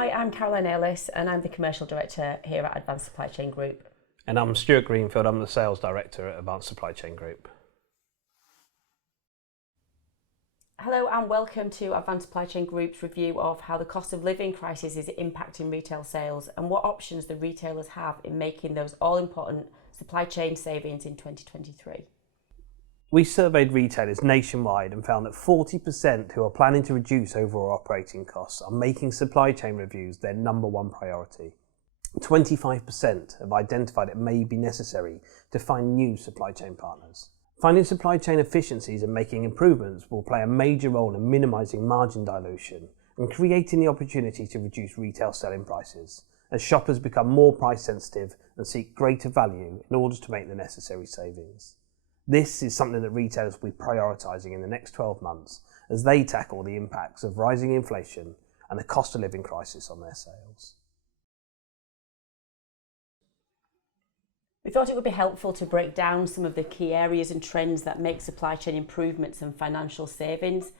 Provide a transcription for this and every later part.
Hi, I'm Caroline Ellis and I'm the Commercial Director here at Advanced Supply Chain Group. And I'm Stuart Greenfield, I'm the Sales Director at Advanced Supply Chain Group. Hello and welcome to Advanced Supply Chain Group's review of how the cost of living crisis is impacting retail sales and what options the retailers have in making those all-important supply chain savings in 2023. We surveyed retailers nationwide and found that 40% who are planning to reduce overall operating costs are making supply chain reviews their number one priority. 25% have identified it may be necessary to find new supply chain partners. Finding supply chain efficiencies and making improvements will play a major role in minimising margin dilution and creating the opportunity to reduce retail selling prices as shoppers become more price sensitive and seek greater value in order to make the necessary savings. This is something that retailers will be prioritising in the next 12 months as they tackle the impacts of rising inflation and the cost of living crisis on their sales. We thought it would be helpful to break down some of the key areas and trends that make supply chain improvements and financial savings.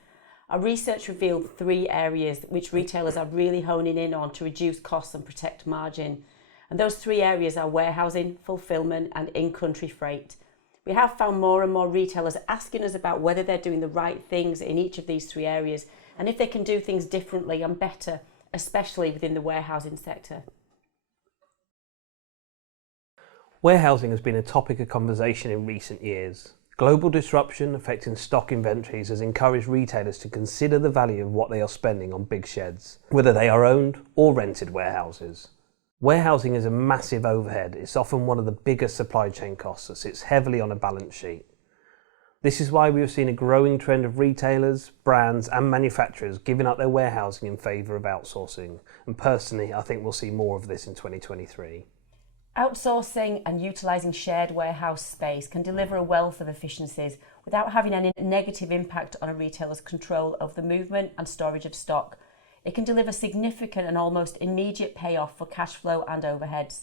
Our research revealed 3 areas which retailers are really honing in on to reduce costs and protect margin. And those 3 areas are warehousing, fulfilment and in-country freight. We have found more and more retailers asking us about whether they're doing the right things in each of these 3 areas and if they can do things differently and better, especially within the warehousing sector. Warehousing has been a topic of conversation in recent years. Global disruption affecting stock inventories has encouraged retailers to consider the value of what they are spending on big sheds, whether they are owned or rented warehouses. Warehousing is a massive overhead. It's often one of the biggest supply chain costs that sits heavily on a balance sheet. This is why we have seen a growing trend of retailers, brands and manufacturers giving up their warehousing in favour of outsourcing. And personally, I think we'll see more of this in 2023. Outsourcing and utilising shared warehouse space can deliver a wealth of efficiencies without having any negative impact on a retailer's control of the movement and storage of stock. It can deliver significant and almost immediate payoff for cash flow and overheads.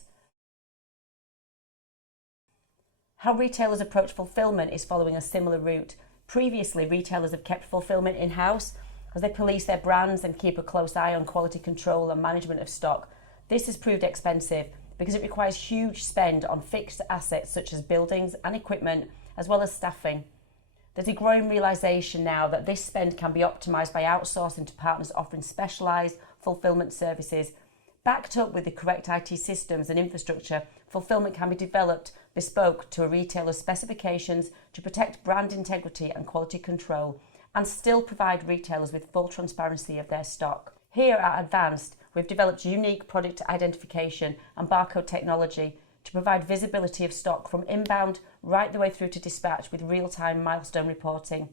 How retailers approach fulfilment is following a similar route. Previously, retailers have kept fulfilment in-house as they police their brands and keep a close eye on quality control and management of stock. This has proved expensive because it requires huge spend on fixed assets such as buildings and equipment, as well as staffing. There's a growing realisation now that this spend can be optimised by outsourcing to partners offering specialised fulfilment services. Backed up with the correct IT systems and infrastructure, fulfilment can be developed bespoke to a retailer's specifications to protect brand integrity and quality control, and still provide retailers with full transparency of their stock. Here at Advanced, we've developed unique product identification and barcode technology to provide visibility of stock from inbound right the way through to dispatch with real-time milestone reporting.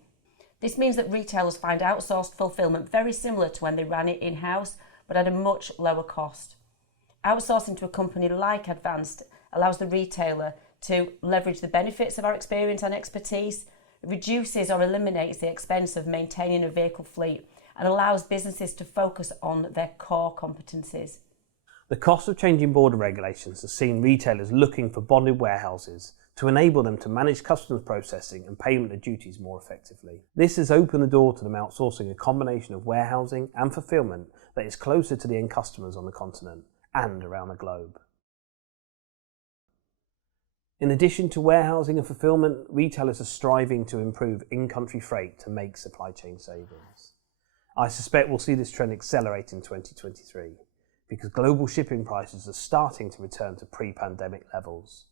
This means that retailers find outsourced fulfilment very similar to when they ran it in-house, but at a much lower cost. Outsourcing to a company like Advanced allows the retailer to leverage the benefits of our experience and expertise, reduces or eliminates the expense of maintaining a vehicle fleet, and allows businesses to focus on their core competencies. The cost of changing border regulations has seen retailers looking for bonded warehouses to enable them to manage customs processing and payment of duties more effectively. This has opened the door to them outsourcing a combination of warehousing and fulfilment that is closer to the end customers on the continent and around the globe. In addition to warehousing and fulfilment, retailers are striving to improve in-country freight to make supply chain savings. I suspect we'll see this trend accelerate in 2023 because global shipping prices are starting to return to pre-pandemic levels.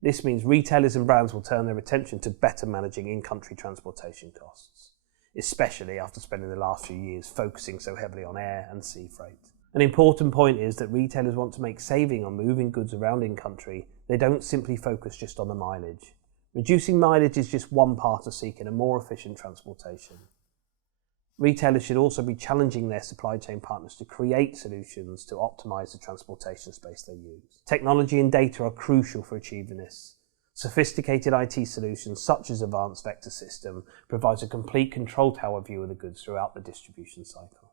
This means retailers and brands will turn their attention to better managing in-country transportation costs, especially after spending the last few years focusing so heavily on air and sea freight. An important point is that retailers want to make saving on moving goods around in-country. They don't simply focus just on the mileage. Reducing mileage is just one part of seeking a more efficient transportation. Retailers should also be challenging their supply chain partners to create solutions to optimise the transportation space they use. Technology and data are crucial for achieving this. Sophisticated IT solutions such as Advanced Vector System provides a complete control tower view of the goods throughout the distribution cycle.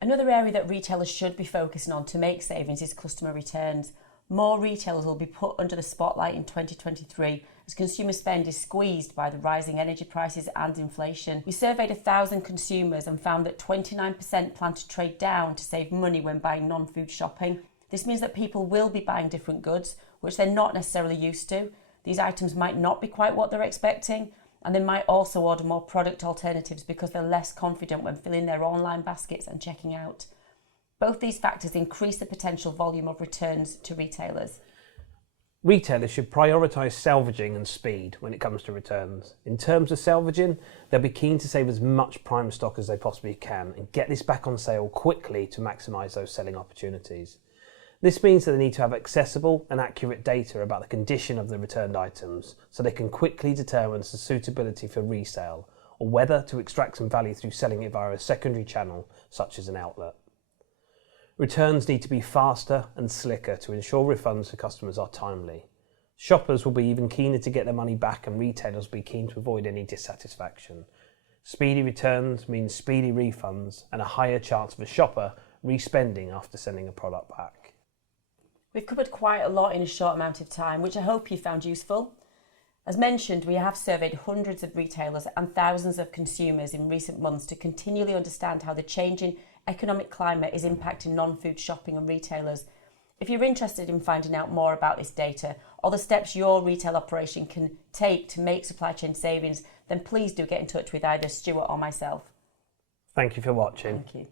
Another area that retailers should be focusing on to make savings is customer returns. More retailers will be put under the spotlight in 2023 as consumer spend is squeezed by the rising energy prices and inflation. We surveyed 1,000 consumers and found that 29% plan to trade down to save money when buying non-food shopping. This means that people will be buying different goods, which they're not necessarily used to. These items might not be quite what they're expecting, and they might also order more product alternatives because they're less confident when filling their online baskets and checking out. Both these factors increase the potential volume of returns to retailers. Retailers should prioritise salvaging and speed when it comes to returns. In terms of salvaging, they'll be keen to save as much prime stock as they possibly can and get this back on sale quickly to maximise those selling opportunities. This means that they need to have accessible and accurate data about the condition of the returned items so they can quickly determine the suitability for resale or whether to extract some value through selling it via a secondary channel such as an outlet. Returns need to be faster and slicker to ensure refunds to customers are timely. Shoppers will be even keener to get their money back and retailers will be keen to avoid any dissatisfaction. Speedy returns means speedy refunds and a higher chance of a shopper respending after sending a product back. We've covered quite a lot in a short amount of time, which I hope you found useful. As mentioned, we have surveyed hundreds of retailers and thousands of consumers in recent months to continually understand how the changing economic climate is impacting non-food shopping and retailers. If you're interested in finding out more about this data or the steps your retail operation can take to make supply chain savings, then please do get in touch with either Stuart or myself. Thank you for watching. Thank you.